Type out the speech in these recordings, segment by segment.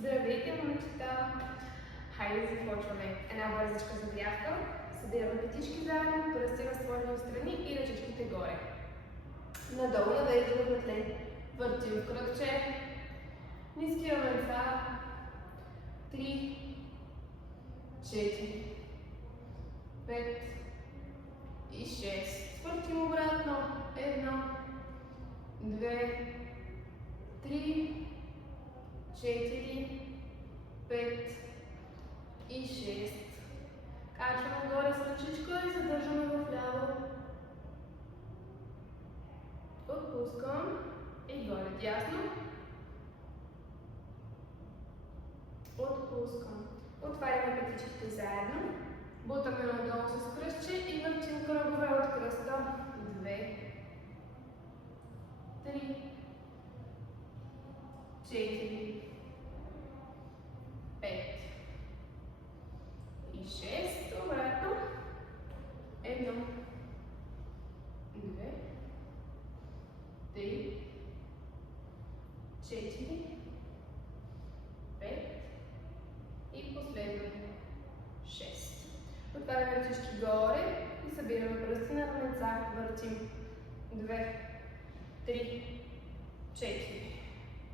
Здравейте, момичета! Хайде да започваме. Една бързичка загрявка. Събираме петички заедно, пръсти разтворени отстрани и ръчичките горе. Надолу навеждаме петле. Въртим в кръгче. Ниски раменца. 3, 4, 5 и 6. Въртим обратно. 1, 2, 3, 4, 5 и 6. Качваме горе с ръчичка и задържаме вляво. Отпускам и горе дясно. Отпускам. Отваряме петичките заедно. Бутаме надолу с кръстче и въртим кръгове от кръста. 2, 3, 4, 5 и 6. Обратно. 1, 2, 3, 4, 5 и последно 6. Отваряме ръчички горе и събираме пръсти на раменца. Въртим 2, 3, 4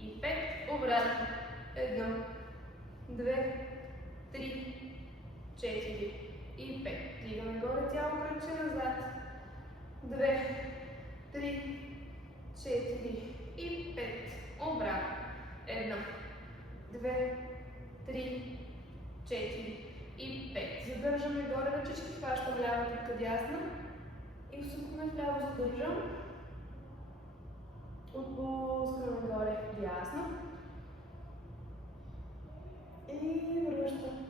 и 5. Обратно. 1, 2, 3, 4 и 5. Дигаме горе цяло кръгче назад. 2, 3, 4 и 5. Обратно. 1, 2, 3, 4 и 5. Задържаме горе ръчички, хващам лява ръка дясна и всукваме вляво, задържам. Отпускаме горе дясно и връщам.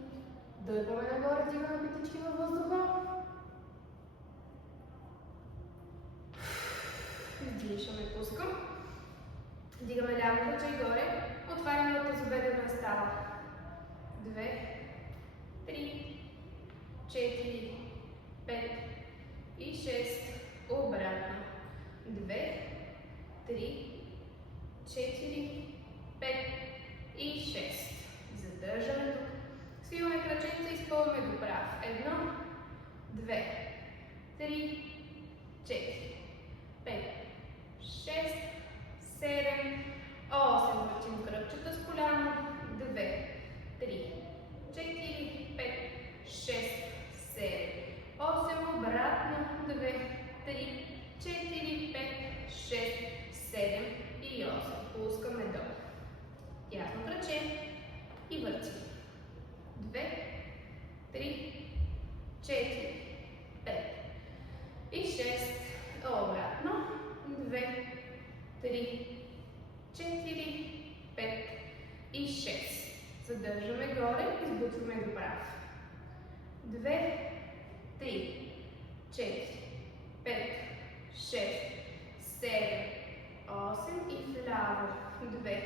Дърпаме нагоре, дигаме петички във въздуха. Издишаме, пускам. Дигаме ляво кръче и горе. Отваряме от тазобедрена става. 2, 3, 4, 5 и 6. Обратно. 2, 3, 4, 5 и 6. Задържаме тук. Свиваме краченца и изпълваме до прав. 1, 2, 3, 4, 5, 6, 7, 8. Въртим кръгчета с коляно. 2, 3, 4, 5, 6, 7, 8. Обратно. 2, 3, 4, 5, 6, 7 и 8. Пускаме долу. Ясно кръче и въртим. 2, 3, 4, 5 и 6. Обратно. 2, 3, 4, 5 и 6. Задържаме горе, избутваме до прав. 2, 3, 4, 5, 6, 7, 8 и вляво. 2,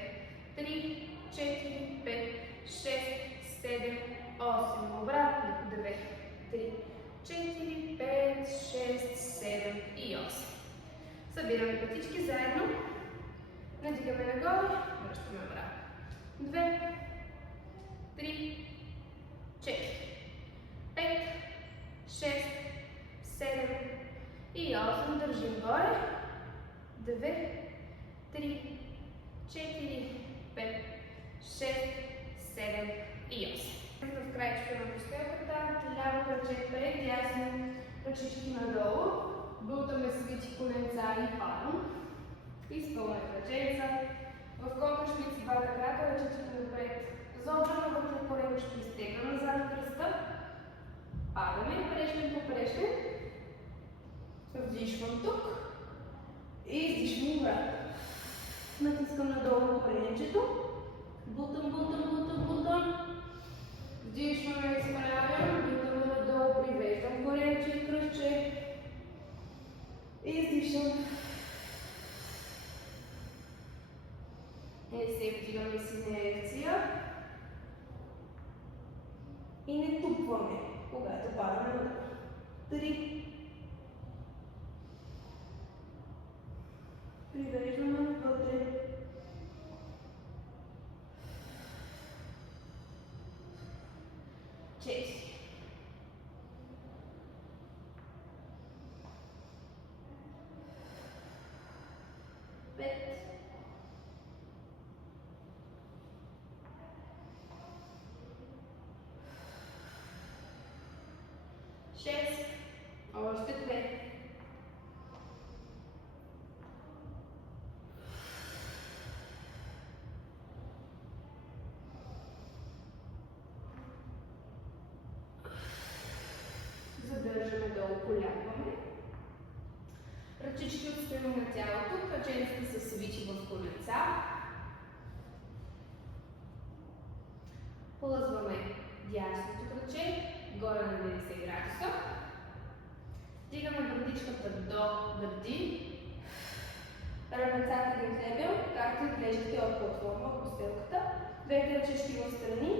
3, 4, 5, 6, 7, 8. Обратно. 2, 3, 4, 5, 6, 7 и 8. Събираме пътички заедно. Надигаме нагоре. Връщаме обратно. 2, 3, 4, 5, 6, 7 и 8. Държим горе. 2, 3, 4, 5, 6, 7 и 8. В краището на постелката, ляво кръче вперед, дясно ръчички надолу. Бутаме свити коленца и падам. Изпълваме кръченца. В контрашпиц двата крака, ръчички напред. За обръна вътре корема ще изтегна назад кръста. Падаме, прешнем по прешнем. Вдишвам тук. И издишвам обратно. Натискам надолу коленчето. Бутам, бутам, бутам, бутам. Вдишваме, изправям, бутаме надолу, привеждам коленче и кръстче. Издишам. Не се вдигаме с инерция. И не тупваме, когато падаме надолу. 3. Привеждаме вътре. 5, 6, още 2, 5. Задържаме долу, полягваме. Ръчички отстрани на тялото, краченцата се свичи в коленца. Плъзваме дясното краче, горе на 90 градуса. Стигаме гърдичката до гърди. Равенцата към тебел, както и плещите от платформа, от постелката. Двете ръчички в страни.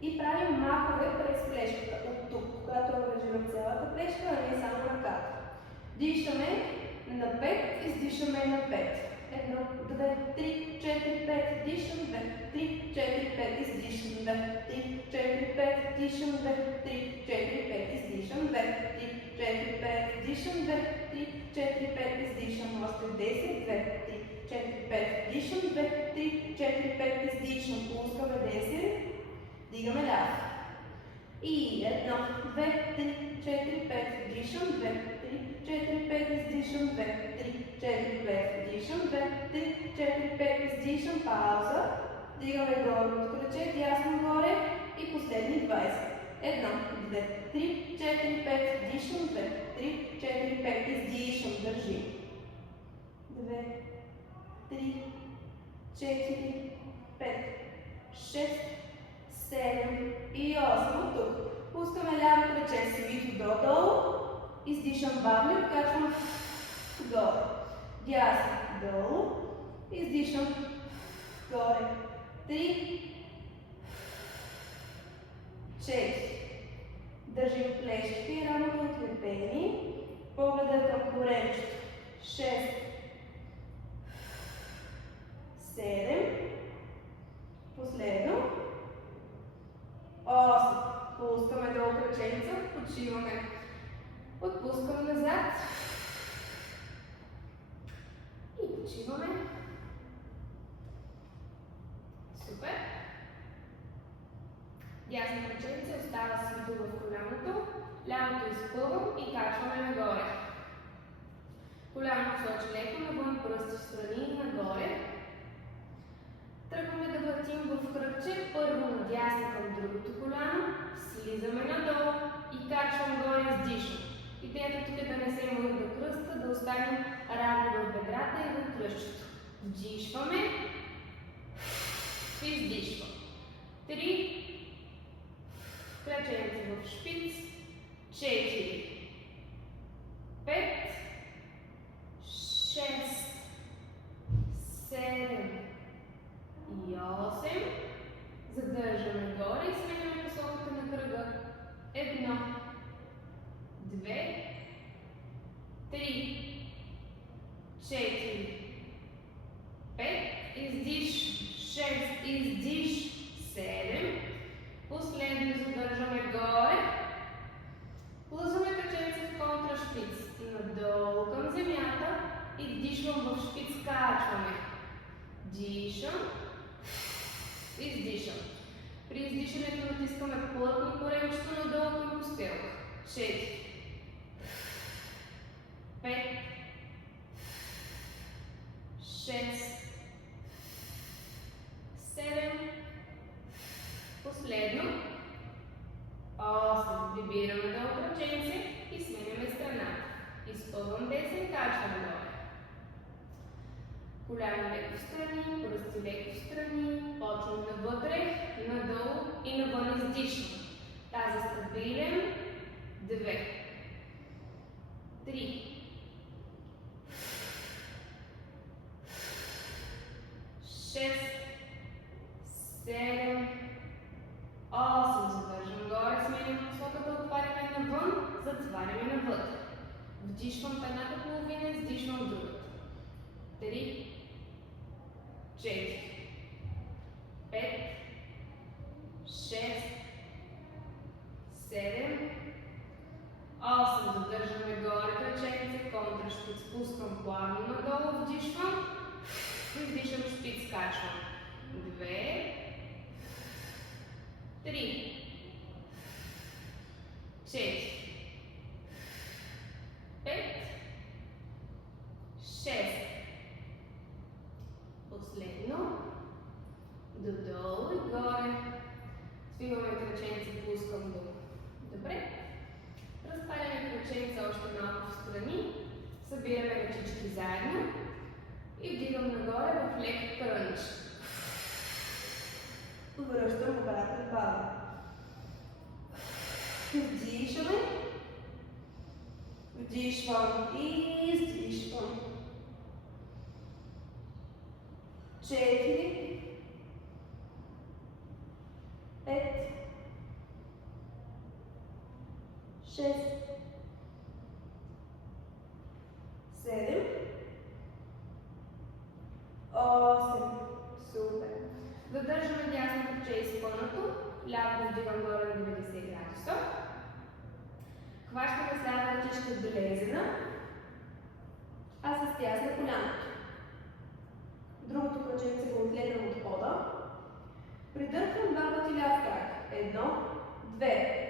И правим махове през плещата от тук, когато ангажирам цялата плеща, а не само ръката. Дишаме на 5, издишаме на 5. 1, 2, 3, 4, 5, дишам 2, 3, 4, 5, издишам 2, 3, 4, 5, дишам 2, 3, 4, 5, издишам 2, 3, 4, 5, дишам 2, 3, 4, 5, издишам още 10, 2, 3, 4, 5, дишам 2, 3, 4, 5, издишам, пускаме 10, дигаме ляво. И 1, 2, 3, 4, 5, дишам 2, 3, 4, 5, издишам 2, 3, 4, 5, дишам 2, 3, 4, 5, издишам, пауза. Дигаме горното краче, дясно горе и последни 20. 1, 2, 3, 4, 5, дишам 2, 3, 4, 5, издишам, държи. 2, 3, 4, 5, 6, 7 и 8. От тук. Пускаме ляво краче, свито до-долу. Издишам бавно, качвам горе. Дясно долу. Издишам горе. 3, 4. Държим плещите и рамото отлепени. Погледа към коремчето. 6, 7. Последно. 8. Пускаме долу краченица, почиваме. Отпускаме назад. И почиваме. Супер. Дясна краченица остава свито в коляното. Лявото изпълвам и качваме нагоре. Коляното сочи леко навън, пръсти в страни и нагоре. Тръгваме да въртим в кръгче, първо надясно към другото коляно, слизаме надолу и качвам горе, издишам. Идеята тук е да не се мърда кръста, да останем равни в бедрата и в кръщето. Вдишваме, издишвам. 3, краченце в шпиц, 4, 5, 6, 7 и 8. Задържаме горе и сменяме посоката на кръга. 1, 2, 3, 4, 5, издиш, 6, издиш, 7. Последно задържаме горе. Плъзваме краченце в контрашпиц. Надолу към земята и вдишвам в шпиц, качваме. Дишам, издишам. При издишането натискаме плътно коремчето надолу към постелка. 4, 5, 6, 7, последно, 8. Вибираме долу краченце и сменяме страната. Изпълвам десен, качвам горе. Коляно леко в страни, пръсти леко в страни, почвам навътре, надолу и навън издишам. Таза стабилен. 2, 3, 6, 7, 8. Задържам горе, сменям посоката, отваряме навън, затваряме навътре. Вдишвам в едната половина, издишвам в другата. 3, 4, 5, 6, 7, 8. Задържаме горе краченце. спускам плавно надолу, вдишвам, издишам, шпиц качвам. 2, 3, 4, 5, 6. Последно. Додолу и горе. Свиваме краченца, пускам долу. Добре. Разпаляме краченца още малко в страни. Събираме ръчички заедно. И вдигам нагоре в лек крънч. Връщам обратно бавно. Вдишаме. Вдишвам и издишвам. 4, 5, 6, 7, 8. Супер. Задържаме дясното плече изпънато. Ляво вдигам горе на 90 градуса. Хващаме сега ръчичка белезена, а с тясна коляното. Другото краченце го отлегнем от пода. Придърпвам 2 пъти ляв крак. 1, 2.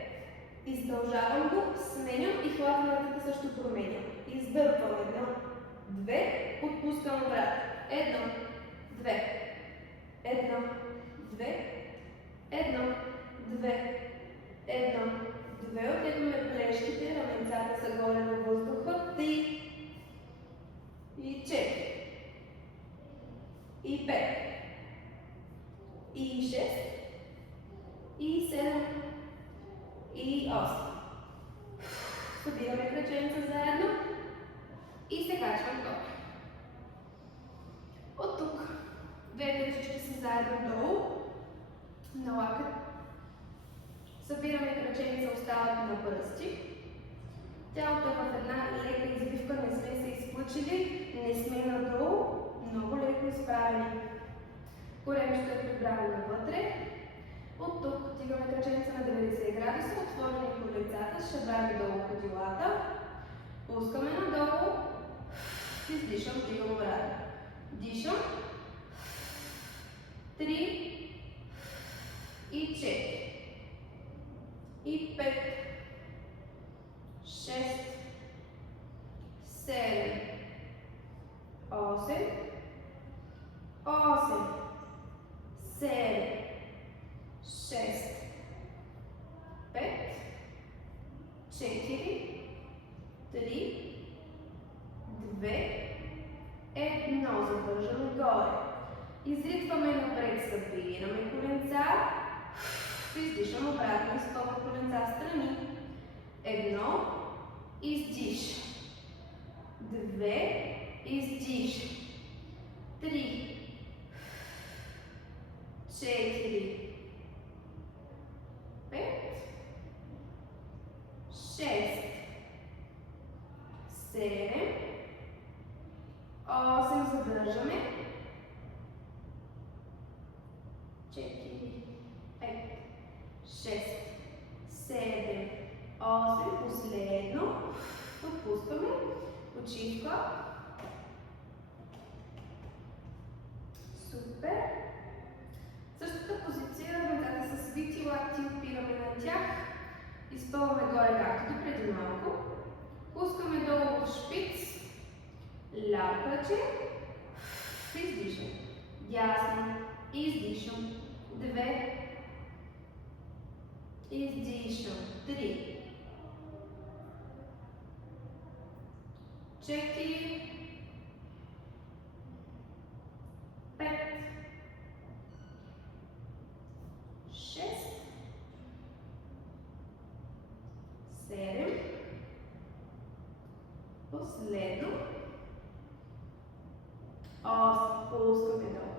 Издължавам го, сменям и хватната също променям. Издърпвам 1, 2, отпускам обратно. 1, 2, 1, 2, 1, 2, 1, 2. Оттегляме плешките, раменцата са горе на въздуха. 3 и 4 и 5 и 6 и 7 и 8. Събираме краченца заедно и се качвам горе. От тук двете ръчички са заедно долу на лакът. Събираме краченца, остават на пръсти. Тялото е в една лека избивка, не сме се изпъчили, не сме надолу, много леко изправени. Коремчето е прибрано навътре. От тук отиваме краченца на 90 градуса, отворени коленцата, шабрами долу ходилата. Пускаме надолу, издишам, вдигам обратно. Дишам. 3 и 4 и 5, 6, 7, 8, 8, 7, 6, 5, 4, 3, 2, 1. Задържаме горе. Изритваме напред, събираме коленца. Издишам обратно, изпълвам коленца в страни. 1, издиш. 2, издиш. 3, 4, 5, 6, 7, 8. Задържаме. 4, 5, 6, 7, 8. Последно. Отпускаме. Почивка. Супер. Същата позиция, ръцете са свити лакти, опираме на тях. Изпълваме горе както преди малко. Пускаме долу в шпиц. Ляво плече. Издишам. Дясно. Издишам. 2. Издишам. 3. 4. 5. 6. 7. Последно. 8. Пускаме долу.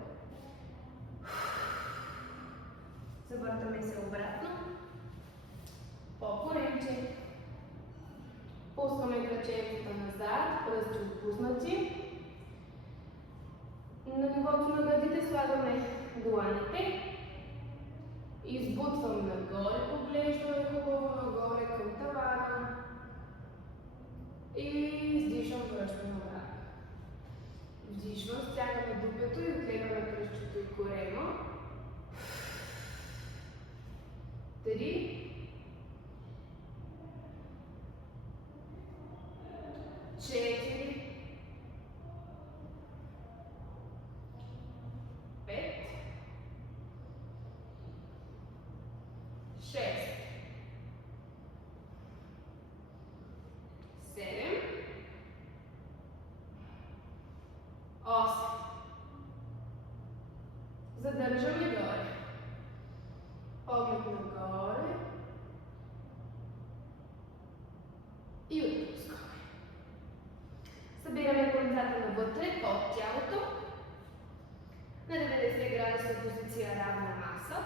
Завъртаме се обратно. По-коремче. Пускаме краченцата назад, пръсти отпуснати. На нивото на гърдите слагаме дланите. Избутвам нагоре, поглеждаме хубаво нагоре към тавана. И издишам, връщам обратно. Издишвам, стягаме дупето и отлепяме кръстчето и корема. 3, 4, 5, 6, 7, 8. Задържаме горе. Поглед нагоре. И отпускаме. Събираме коленцата навътре, под тялото. На 90 градуса позиция равна маса.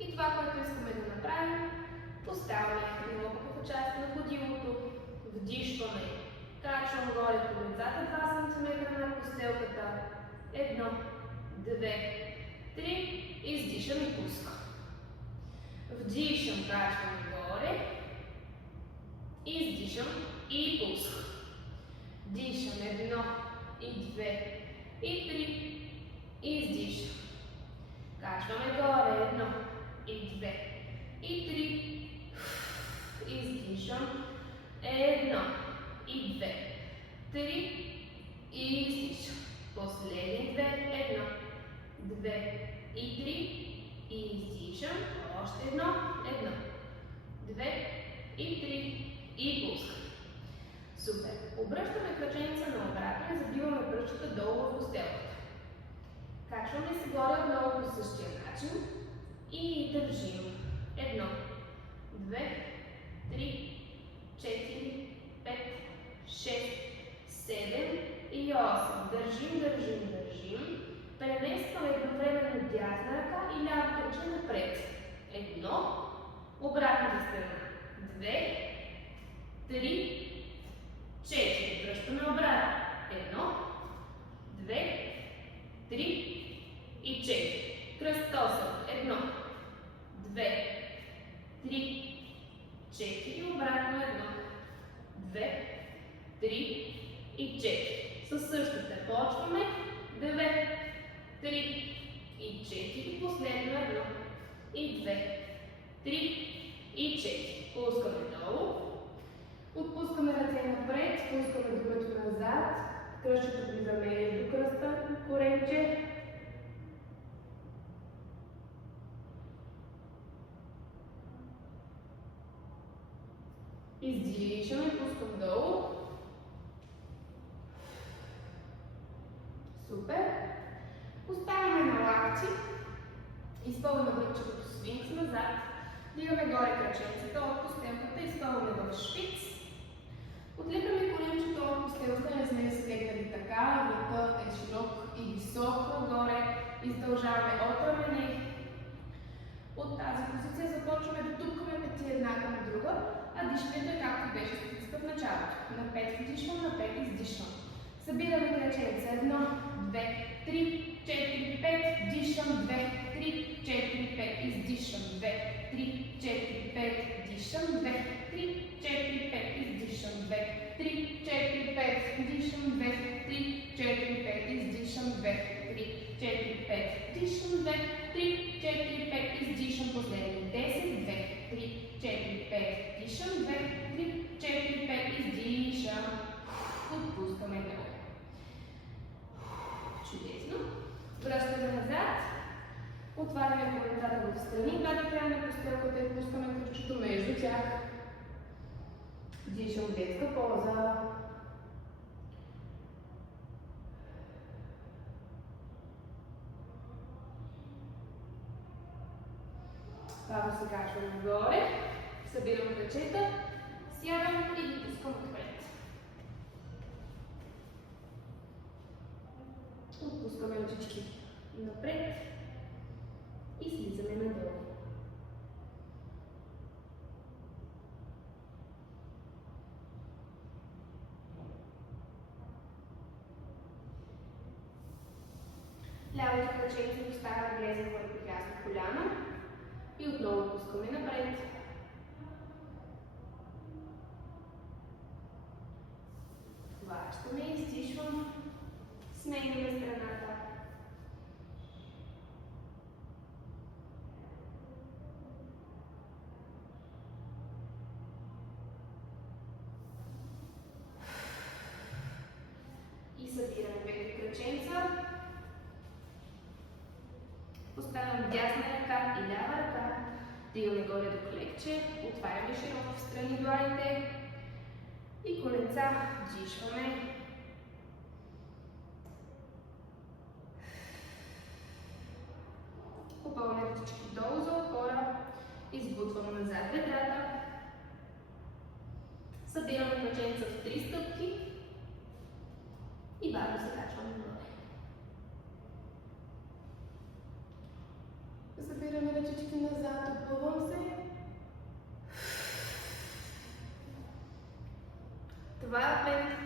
И това, което искаме да направим, поставяме лобовата част на ходилото, вдишваме, качвам горе коленцата 2 см над постелката, 1, 2, 3, издишам и пускам. Вдишам, качвам горе, издишам и пускам. Дишам, 1, и 2, и 3, издишам. Качваме горе, 1, и 2, и 3, издишам, 1, и 2, 3, и издишам. Последни 2, 1, 2, и 3, и издишам, още 1, 2, и 3, и пускам. Супер! Обръщаме кръченица наобратно и забиваме пръчката долу в постелката. Качваме се горе отново по същия начин и държим. 1, 2, 3, 4, 5, 6, 7 и 8. Държим, държим, държим. Преместваме едновременно дясна ръка и ляво кръче напред. 1, обратната страна. 2, 3, 4. Връщаме обратно. 1, 2, 3 и 4. Кръстосъм. 1, 2, 3, 4. Обратно 1, 2, 3 и 4. Със същата почваме. 2, 3 и 4. Последно 1 и 2, 3 и 4. Пускаме долу. Отпускаме ръце напред, спускаме дупето назад, кръстчето влиза между кръста, коремче. Издишаме, пускам долу. Супер. Оставяме на лакти. Изпълваме гръбче като свинкс назад. Дигаме горе краченцата от постелката, изпълваме в шпиц. Отлепяме коленчето от постелката, не сме слегнали така, вратът е широк и висок нагоре. Издължаваме от рамене. От тази позиция започваме да тупкаме пети една към друга, а дишането е както беше статистика в началото. На 5 вдишвам, на 5 издишвам. Събираме краченца. 1, 2, 3, 4, 5, вдишвам, 2, 3, 4, 5, издишвам, 2, 3, 4, 5, вдишвам, 2, 3, 4, 5, издишвам, 2, 3, 4, 5, вдишвам, 2, 3, 4, 5, издишам, 2, 3, 4, 5, вдишвам, 2, 3, 4, 5, издишам, последни 10, 2, 3, 4, 5, вдишам, 2, 3, 4, 5, издишам. Отпускаме долу. Чудесно. Връщаме назад. Отваряме коленцата в страни, двата края на постелката и пускаме кръчето между тях. Дишам детска поза. Бавно се качваме нагоре. Събирам кръчета. Сядам и ги пускам отпред. Отпускаме ръчички напред и слизаме надолу. Лявото кръченце поставя да влезе върху дясно коляно и отново пускаме напред. Хващаме, изтишвам Сменяме страната. И събираме двете кръченца. Поставям дясна ръка и лява ръка. Дигаме горе до колекче. Отваряме широко в страни дланите. И коленца дишваме. Опъваме ръчички долу за опора. Избутвам назад бедрата. Събираме кръченца в 3 стъпки. И бавно се качваме нагоре. Събираме ръчички назад, опъвам се. Това е